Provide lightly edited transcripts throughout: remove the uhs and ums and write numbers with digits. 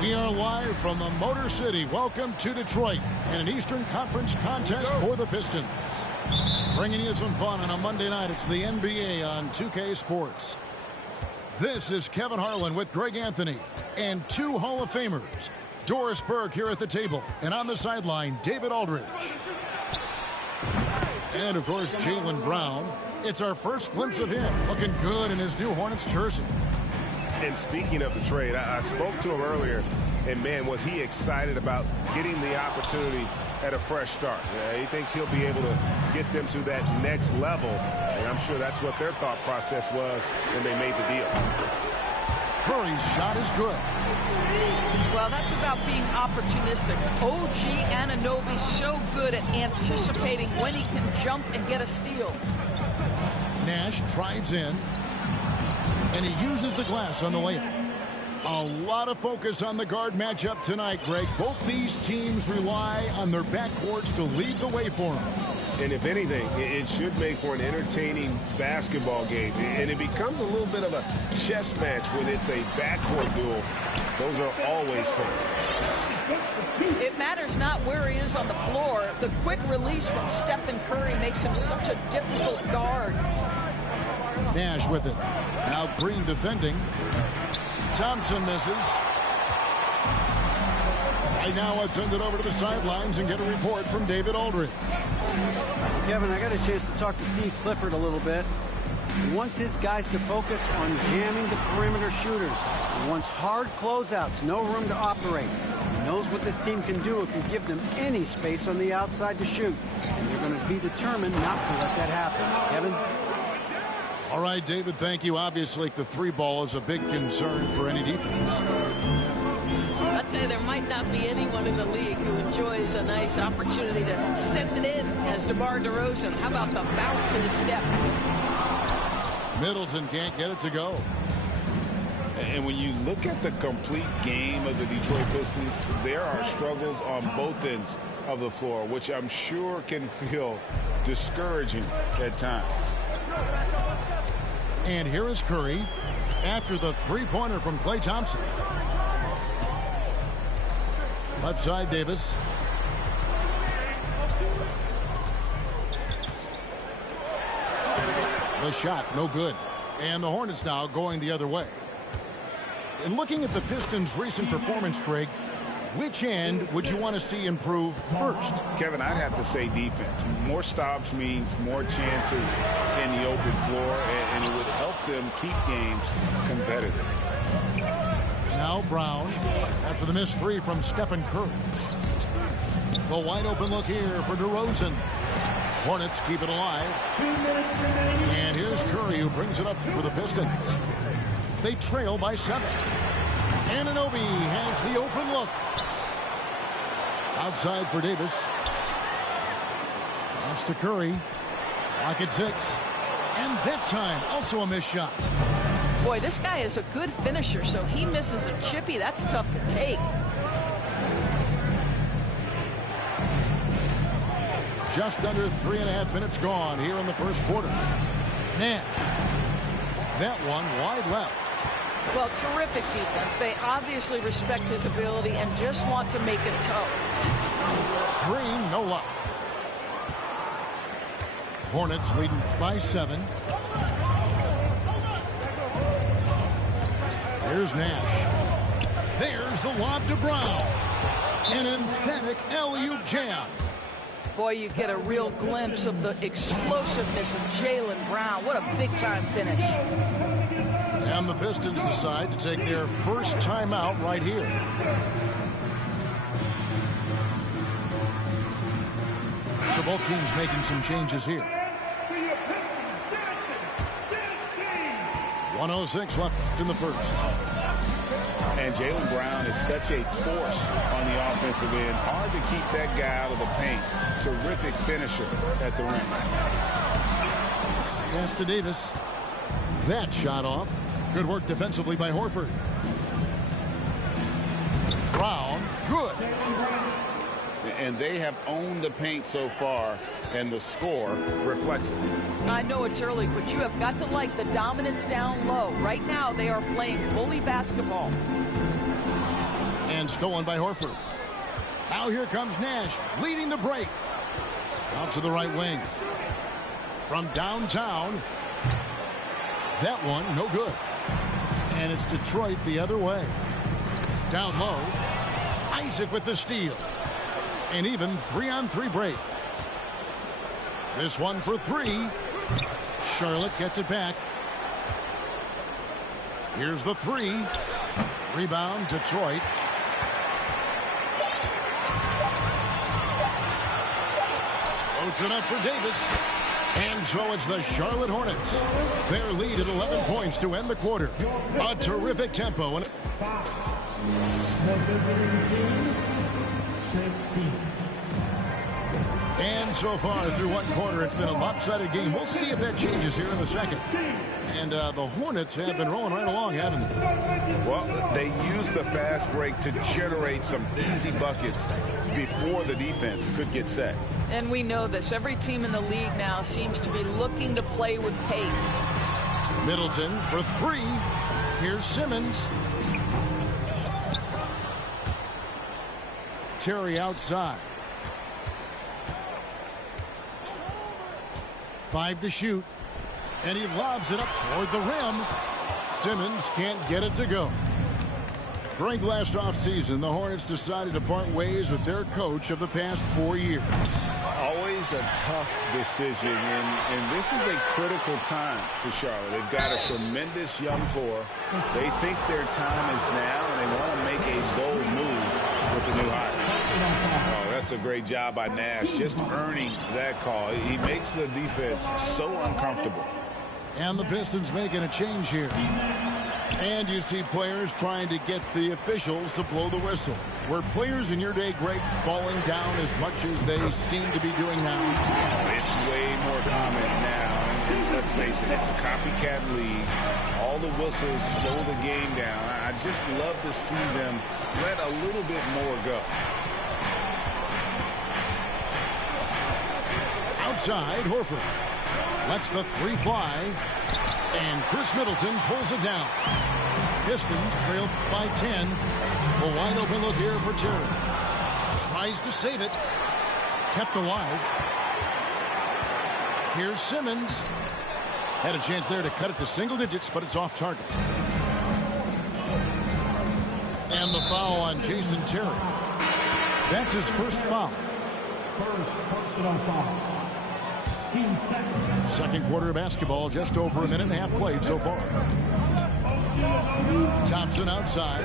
We are live from the Motor City. Welcome to Detroit and an Eastern Conference contest for the Pistons. Bringing you some fun on a Monday night. It's the NBA on 2K Sports. This is Kevin Harlan with Greg Anthony and two Hall of Famers. Doris Burke here at the table, and on the sideline, David Aldridge. And, of course, Jaylen Brown. It's our first glimpse of him, looking good in his new Hornets jersey. And speaking of the trade, I spoke to him earlier, and, man, was he excited about getting the opportunity at a fresh start. He thinks he'll be able to get them to that next level, and I'm sure that's what their thought process was when they made the deal. Curry's shot is good. Well, that's about being opportunistic. OG Anunoby so good at anticipating when he can jump and get a steal. Nash drives in, and he uses the glass on the layup. A lot of focus on the guard matchup tonight, Greg. Both these teams rely on their backcourts to lead the way for them. And if anything, it should make for an entertaining basketball game. And it becomes a little bit of a chess match when it's a backcourt duel. Those are always fun. It matters not where he is on the floor. The quick release from Stephen Curry makes him such a difficult guard. Nash with it. Now Green defending. Thompson misses. Right now, let's send it over to the sidelines and get a report from David Aldridge. Kevin, I got a chance to talk to Steve Clifford a little bit. He wants his guys to focus on jamming the perimeter shooters. He wants hard closeouts, no room to operate. He knows what this team can do if you give them any space on the outside to shoot. And they're going to be determined not to let that happen. Kevin? All right, David, thank you. Obviously, the three ball is a big concern for any defense. I'll tell you, there might not be anyone in the league who enjoys a nice opportunity to send it in as DeMar DeRozan. How about the bounce and the step? Middleton can't get it to go. And when you look at the complete game of the Detroit Pistons, there are struggles on both ends of the floor, which I'm sure can feel discouraging at times. And here is Curry after the three-pointer from Klay Thompson. Left side, Davis. The shot, no good. And the Hornets now going the other way. And looking at the Pistons' recent performance, Greg, which end would you want to see improve first? Kevin, I'd have to say defense. More stops means more chances in the open floor, and it would help them keep games competitive. Now Brown after the missed three from Stephen Curry. The wide open look here for DeRozan. Hornets keep it alive. And here's Curry who brings it up for the Pistons. They trail by 7. Anunoby has the open look. Outside for Davis. Pass to Curry. Lock at 6. And that time, also a missed shot. Boy, this guy is a good finisher, so he misses a chippy. That's tough to take. Just under 3.5 minutes gone here in the first quarter. Nash. That one wide left. Well, terrific defense. They obviously respect his ability and just want to make it tough. Green, no luck. Hornets leading by 7. Here's Nash. There's the lob to Brown. An emphatic alley-oop jam. Boy, you get a real glimpse of the explosiveness of Jaylen Brown. What a big-time finish. And the Pistons decide to take their first timeout right here. So both teams making some changes here. 1:06 left in the first. And Jaylen Brown is such a force on the offensive end. Hard to keep that guy out of the paint. Terrific finisher at the rim. Pass to Davis. That shot off. Good work defensively by Horford. Brown, good. And they have owned the paint so far, and the score reflects it. I know it's early, but you have got to like the dominance down low. Right now, they are playing bully basketball. And stolen by Horford. Now here comes Nash, leading the break. Out to the right wing. From downtown. That one, no good. And it's Detroit the other way. Down low. Isaac with the steal. An even 3-on-3 break. This one for three. Charlotte gets it back. Here's the three. Rebound, Detroit. Floats it up for Davis. And so it's the Charlotte Hornets. Their lead at 11 points to end the quarter. A terrific tempo. And so far through one quarter, it's been a lopsided game. We'll see if that changes here in the second. And the Hornets have been rolling right along, haven't they? Well, they use the fast break to generate some easy buckets before the defense could get set. And we know this. Every team in the league now seems to be looking to play with pace. Middleton for three. Here's Simmons. Terry outside. 5 to shoot. And he lobs it up toward the rim. Simmons can't get it to go. Greg, last offseason, the Hornets decided to part ways with their coach of the past 4 years. Always a tough decision, and this is a critical time for Charlotte. They've got a tremendous young core. They think their time is now, and they want to make a bold move with the new hire. Oh, that's a great job by Nash, just earning that call. He makes the defense so uncomfortable. And the Pistons making a change here. And you see players trying to get the officials to blow the whistle. Were players in your day, Greg, falling down as much as they seem to be doing now? It's way more common now. And let's face it, it's a copycat league. All the whistles slow the game down. I just love to see them let a little bit more go. Outside, Horford lets the three fly. And Chris Middleton pulls it down. Pistons trail by 10. A wide open look here for Terry. Tries to save it. Kept alive. Here's Simmons. Had a chance there to cut it to single digits, but it's off target. And the foul on Jason Terry. That's his first foul. First personal foul. Second quarter of basketball, just over a minute and a half played so far. Thompson outside.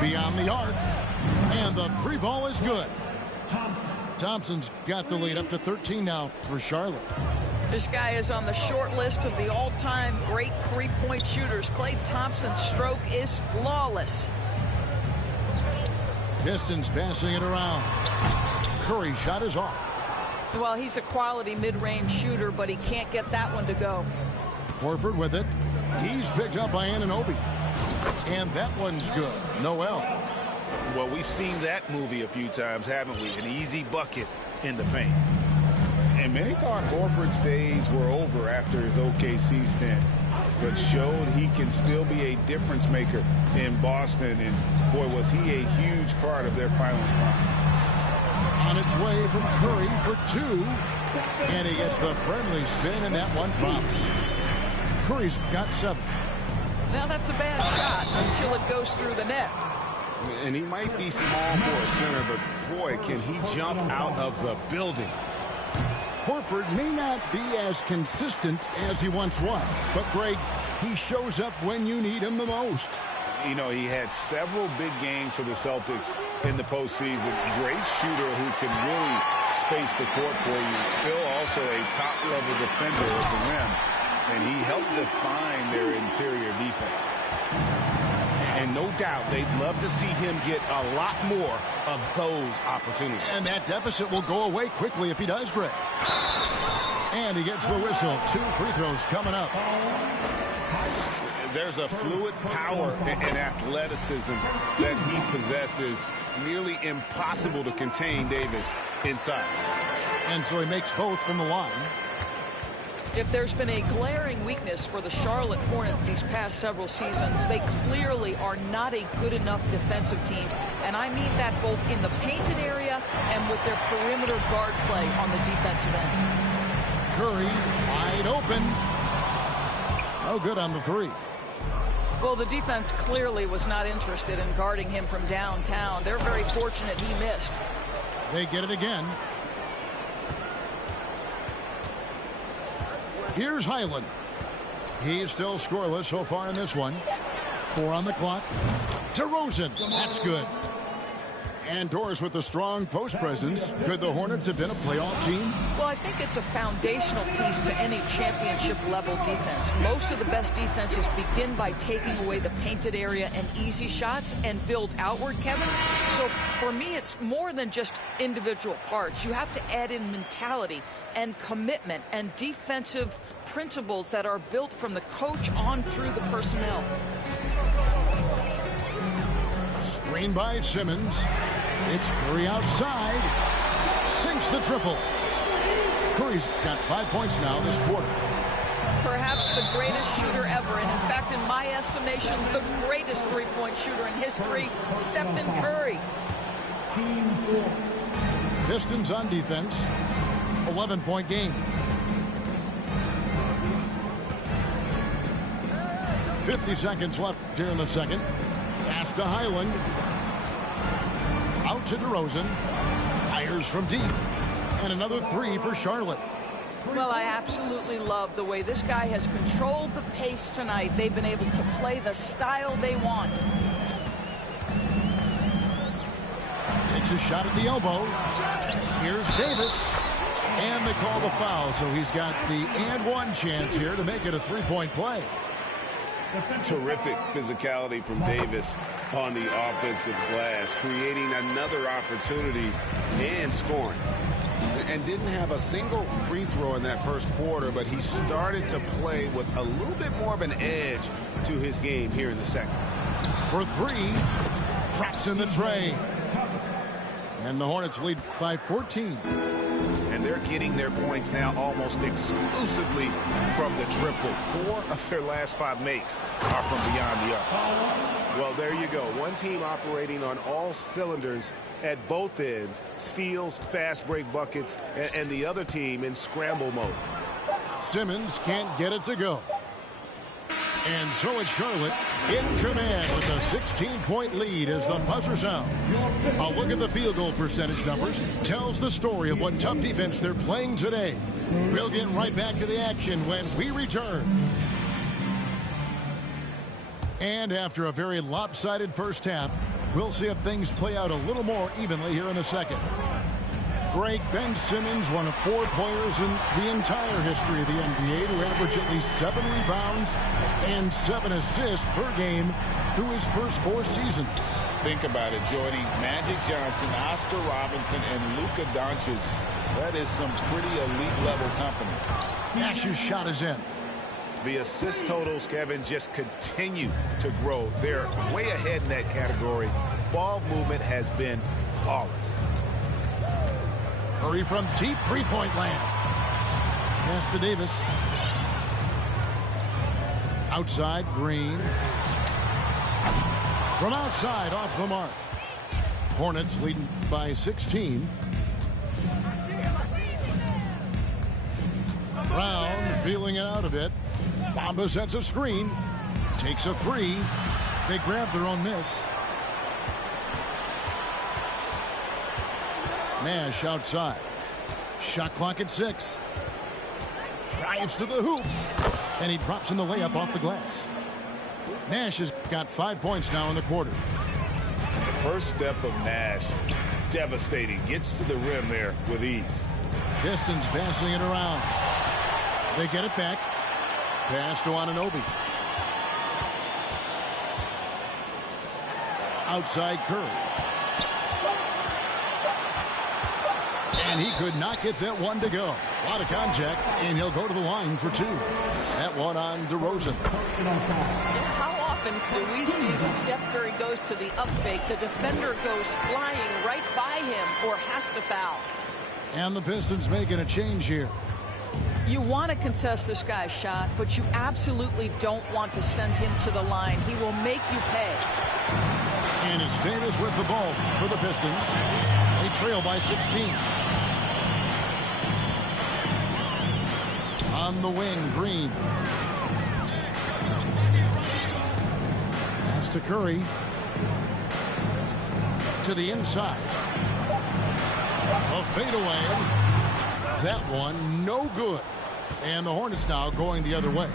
Beyond the arc. And the three ball is good. Thompson's got the lead up to 13 now for Charlotte. This guy is on the short list of the all-time great three-point shooters. Klay Thompson's stroke is flawless. Pistons passing it around. Curry's shot is off. Well, he's a quality mid-range shooter, but he can't get that one to go. Horford with it. He's picked up by Anunoby. And that one's good. Noel. Well, we've seen that movie a few times, haven't we? An easy bucket in the paint. And many thought Horford's days were over after his OKC stint, but showed he can still be a difference maker in Boston. And, boy, was he a huge part of their finals run. On its way from Curry for two. And he gets the friendly spin, and that one drops. Curry's got 7. Now that's a bad shot until it goes through the net. And he might be small for a center, but boy, can he jump out of the building. Horford may not be as consistent as he once was, but Greg, he shows up when you need him the most. You know, he had several big games for the Celtics in the postseason. Great shooter who can really space the court for you. Still also a top-level defender at the rim. And he helped define their interior defense. And no doubt they'd love to see him get a lot more of those opportunities. And that deficit will go away quickly if he does, Greg. And he gets the whistle. 2 free throws coming up. There's a fluid power and athleticism that he possesses. Nearly impossible to contain Davis inside. And so he makes both from the line. If there's been a glaring weakness for the Charlotte Hornets these past several seasons, they clearly are not a good enough defensive team. And I mean that both in the painted area and with their perimeter guard play on the defensive end. Curry wide open. No good on the 3. Well, the defense clearly was not interested in guarding him from downtown. They're very fortunate he missed. They get it again. Here's Highland. He's still scoreless so far in this one. 4 on the clock. DeRozan. That's good. And Doris with a strong post presence. Could the Hornets have been a playoff team? Well, I think it's a foundational piece to any championship level defense. Most of the best defenses begin by taking away the painted area and easy shots and build outward, Kevin. So for me, it's more than just individual parts. You have to add in mentality and commitment and defensive principles that are built from the coach on through the personnel. Screen by Simmons. It's Curry outside. Sinks the triple. Curry's got 5 points now this quarter. Perhaps the greatest shooter ever, and in fact, in my estimation, the greatest three-point shooter in history, Stephen Curry. Pistons on defense. 11-point game. 50 seconds left here in the second. Pass to Highland. Out to DeRozan. Fires from deep. And another 3 for Charlotte. Well, I absolutely love the way this guy has controlled the pace tonight. They've been able to play the style they want. Takes a shot at the elbow. Here's Davis. And they call the foul, so he's got the and one chance here to make it a 3-point play. Terrific physicality from Davis on the offensive glass, creating another opportunity and scoring. And didn't have a single free throw in that first quarter, but he started to play with a little bit more of an edge to his game here in the second. For 3, traps in the tray. And the Hornets lead by 14. And they're getting their points now almost exclusively from the triple. 4 of their last 5 makes are from beyond the arc. Well, there you go. One team operating on all cylinders at both ends. Steals, fast break buckets, and the other team in scramble mode. Simmons can't get it to go. And so it's Charlotte in command with a 16-point lead as the buzzer sounds. A look at the field goal percentage numbers tells the story of what tough defense they're playing today. We'll get right back to the action when we return. And after a very lopsided first half, we'll see if things play out a little more evenly here in the second. Greg, Ben Simmons, one of 4 players in the entire history of the NBA to average at least 7 rebounds and 7 assists per game through his first 4 seasons. Think about it, Jordy. Magic Johnson, Oscar Robinson, and Luka Doncic. That is some pretty elite-level company. Nash's shot is in. The assist totals, Kevin, just continue to grow. They're way ahead in that category. Ball movement has been flawless. Curry from deep 3-point land. Pass to Davis. Outside, Green. From outside, off the mark. Hornets leading by 16. Brown feeling it out a bit. Bamba sets a screen. Takes a 3. They grab their own miss. Nash outside. Shot clock at 6. Drives to the hoop. And he drops in the layup off the glass. Nash has got 5 points now in the quarter. The first step of Nash, devastating. Gets to the rim there with ease. Pistons passing it around. They get it back. Pass to Anunoby. Outside Curry. And he could not get that one to go. A lot of contact, and he'll go to the line for 2. That one on DeRozan. How often do we see when Steph Curry goes to the up fake, the defender goes flying right by him or has to foul? And the Pistons making a change here. You want to contest this guy's shot, but you absolutely don't want to send him to the line. He will make you pay. And it's Davis with the ball for the Pistons. They trail by 16. On the wing, Green. Pass to Curry. To the inside. A fadeaway. That one, no good. And the Hornets now going the other way.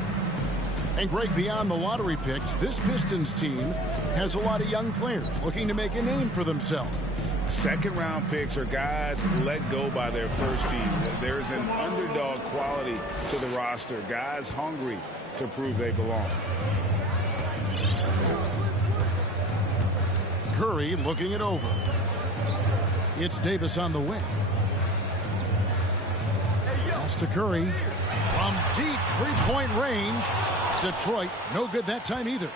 And Greg, beyond the lottery picks, this Pistons team has a lot of young players looking to make a name for themselves. Second-round picks are guys let go by their first team. There's an underdog quality to the roster. Guys hungry to prove they belong. Curry looking it over. It's Davis on the wing. Pass to Curry. From deep three-point range. Detroit, no good that time either.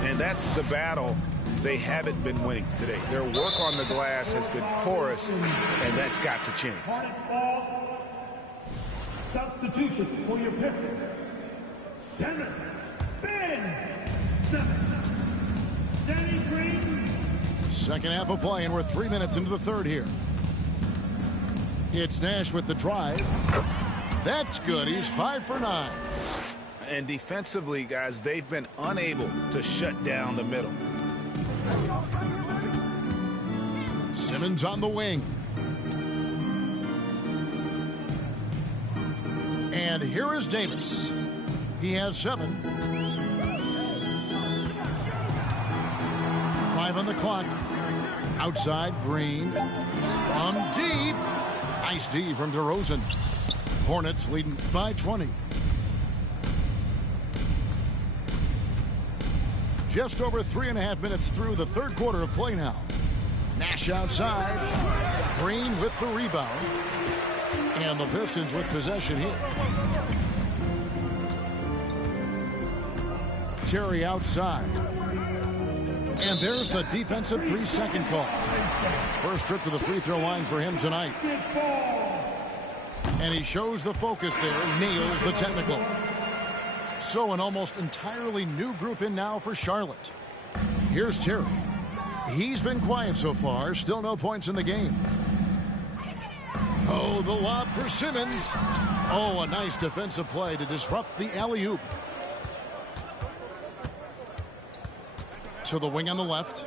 And that's the battle they haven't been winning today. Their work on the glass has been porous, and that's got to change. Substitution for your Pistons. Center, Ben Simmons. Danny Green. Second half of play, and we're 3 minutes into the third here. It's Nash with the drive. That's good. He's 5 for 9. And defensively, guys, they've been unable to shut down the middle. Simmons on the wing. And here is Davis. He has 7. 5 on the clock. Outside, Green. From deep. Nice D from DeRozan. Hornets leading by 20. Just over 3.5 minutes through the third quarter of play now. Nash outside. Green with the rebound. And the Pistons with possession here. Terry outside. And there's the defensive 3-second call. First trip to the free throw line for him tonight. And he shows the focus there, nails the technical. So an almost entirely new group in now for Charlotte. Here's Terry. He's been quiet so far, still no points in the game. Oh, the lob for Simmons. Oh, a nice defensive play to disrupt the alley-oop. To the wing on the left.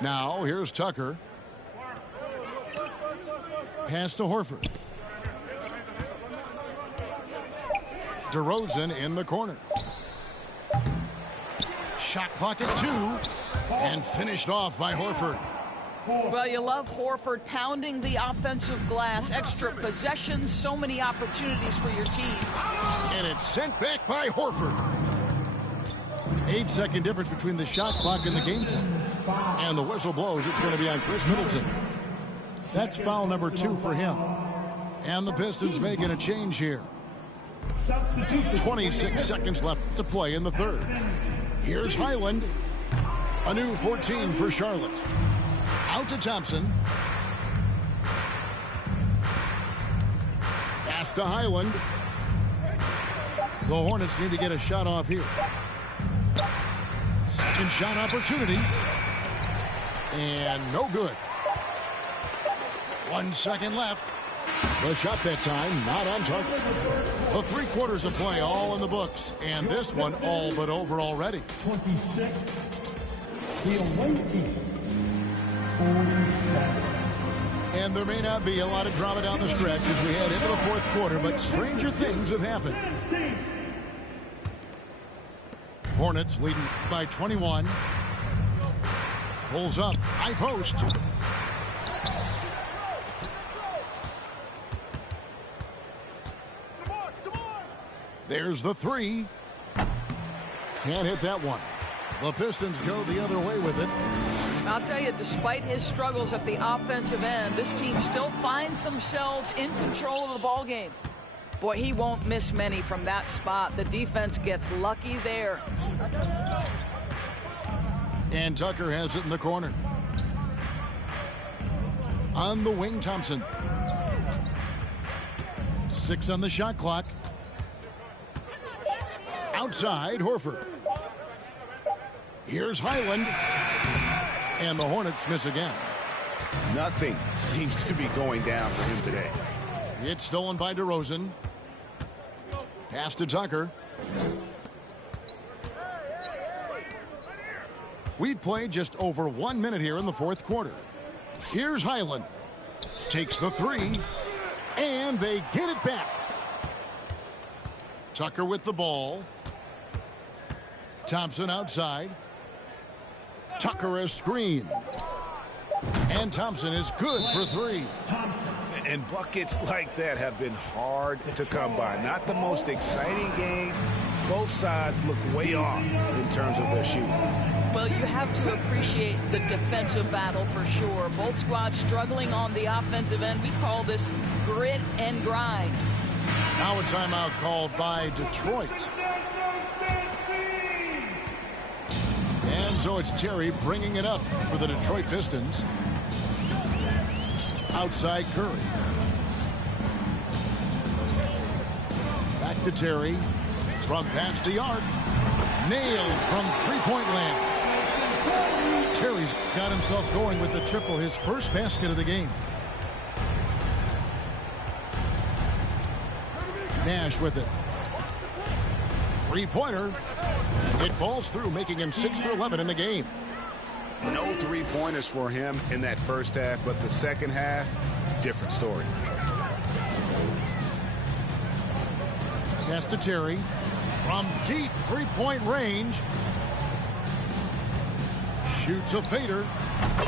Now, here's Tucker. Pass to Horford. DeRozan in the corner. Shot clock at 2. And finished off by Horford. Well, you love Horford pounding the offensive glass. Extra possessions, so many opportunities for your team. And it's sent back by Horford. 8-second difference between the shot clock and the game clock. And the whistle blows. It's going to be on Chris Middleton. That's foul number 2 for him. And the Pistons making a change here. 26 seconds left to play in the third. Here's Highland. A new 14 for Charlotte. Out to Thompson. Pass to Highland. The Hornets need to get a shot off here. Second shot opportunity. And no good. 1 second left. The shot that time not on target. The 3 quarters of play all in the books. And this one all but over already. 26. The away team. 47. And there may not be a lot of drama down the stretch as we head into the fourth quarter, but stranger things have happened. Hornets leading by 21. Pulls up, high post. There's the three. Can't hit that one. The Pistons go the other way with it. I'll tell you, despite his struggles at the offensive end, this team still finds themselves in control of the ball game. Boy, he won't miss many from that spot. The defense gets lucky there. And Tucker has it in the corner. On the wing, Thompson. 6 on the shot clock. Outside, Horford. Here's Highland. And the Hornets miss again. Nothing seems to be going down for him today. It's stolen by DeRozan. Pass to Tucker. We've played just over 1 minute here in the fourth quarter. Here's Highland. Takes the three. And they get it back. Tucker with the ball. Thompson outside. Tucker a screen. And Thompson is good for three. And buckets like that have been hard to come by. Not the most exciting game. Both sides look way off in terms of their shooting. Well, you have to appreciate the defensive battle for sure. Both squads struggling on the offensive end. We call this grit and grind. Now a timeout called by Detroit. And so it's Terry bringing it up for the Detroit Pistons. Outside Curry. Back to Terry. From past the arc. Nailed from three-point land. Terry's got himself going with the triple, his first basket of the game. Nash with it. Three-pointer. It balls through, making him 6 for 11 in the game. No three-pointers for him in that first half, but the second half, different story. Pass to Terry. From deep three-point range. Shoots a fader.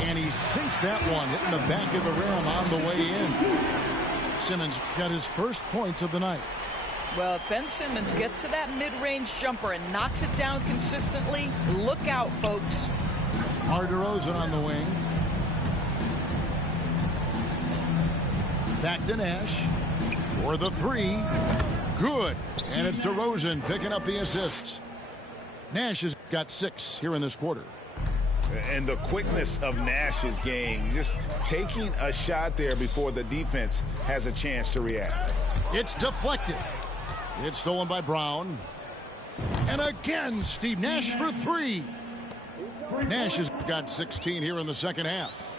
And he sinks that one, hitting the back of the rim on the way in. Simmons got his first points of the night. Well, if Ben Simmons gets to that mid-range jumper and knocks it down consistently, look out, folks. DeRozan on the wing. Back to Nash. For the three. Good. And it's DeRozan picking up the assists. Nash has got 6 here in this quarter. And the quickness of Nash's game, just taking a shot there before the defense has a chance to react. It's deflected. It's stolen by Brown. And again, Steve Nash for 3. Nash has got 16 here in the second half.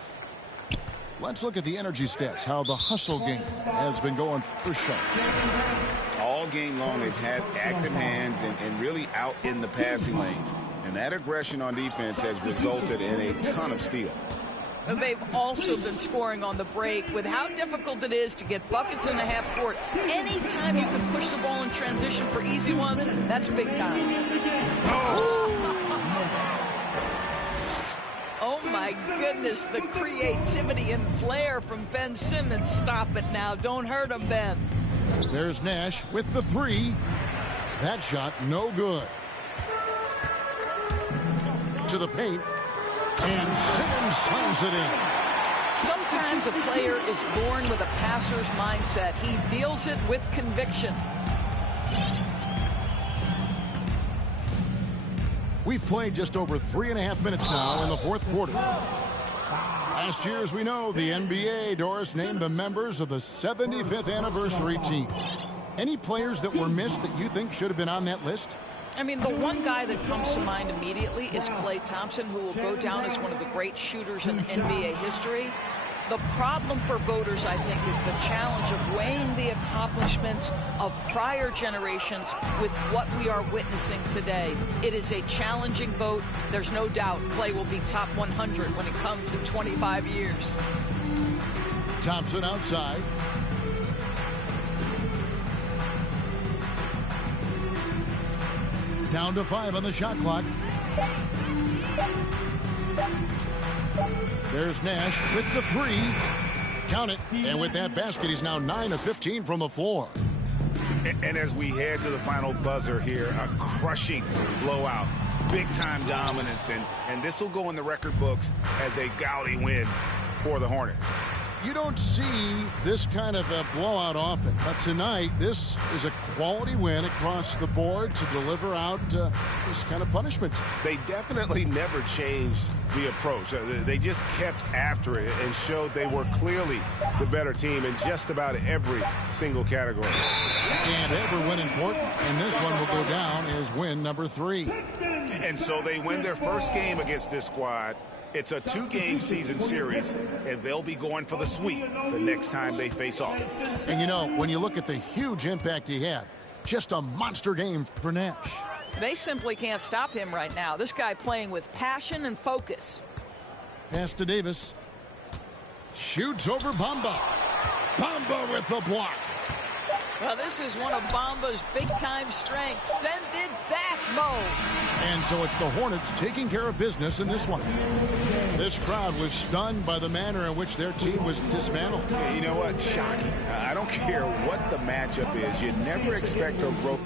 Let's look at the energy stats, how the hustle game has been going for Sharp. All game long, they've had active hands and really out in the passing lanes. And that aggression on defense has resulted in a ton of steals. They've also been scoring on the break. With how difficult it is to get buckets in the half court, anytime you can push the ball in transition for easy ones, that's big time. Oh my goodness, the creativity and flair from Ben Simmons. Stop it now. Don't hurt him, Ben. There's Nash with the 3. That shot no good. To the paint. And Simmons slams it in. Sometimes a player is born with a passer's mindset. He deals it with conviction. We've played just over 3.5 minutes now in the fourth quarter. Last year, as we know, the NBA, Doris, named the members of the 75th anniversary team. Any players that were missed that you think should have been on that list? I mean, the one guy that comes to mind immediately is Klay Thompson, who will go down as one of the great shooters in NBA history. The problem for voters, I think, is the challenge of weighing the accomplishments of prior generations with what we are witnessing today. It is a challenging vote. There's no doubt Klay will be top 100 when it comes in 25 years. Thompson outside. Down to 5 on the shot clock. There's Nash with the 3. Count it. And with that basket, he's now 9 of 15 from the floor. And as we head to the final buzzer here, a crushing blowout, big-time dominance, and this will go in the record books as a gaudy win for the Hornets. You don't see this kind of a blowout often, but tonight this is a quality win across the board to deliver out this kind of punishment. They definitely never changed the approach. They just kept after it and showed they were clearly the better team in just about every single category. And every win important, and this one will go down as win number 3. And so they win their first game against this squad. It's a 2-game season series, and they'll be going for the sweep the next time they face off. And you know, when you look at the huge impact he had, just a monster game for Nash. They simply can't stop him right now. This guy playing with passion and focus. Pass to Davis. Shoots over Bamba. Bamba with the block. Well, this is one of Bamba's big-time strengths. Send it back mode. And so it's the Hornets taking care of business in this one. This crowd was stunned by the manner in which their team was dismantled. You know what? Shocking. I don't care what the matchup is. You never expect a rope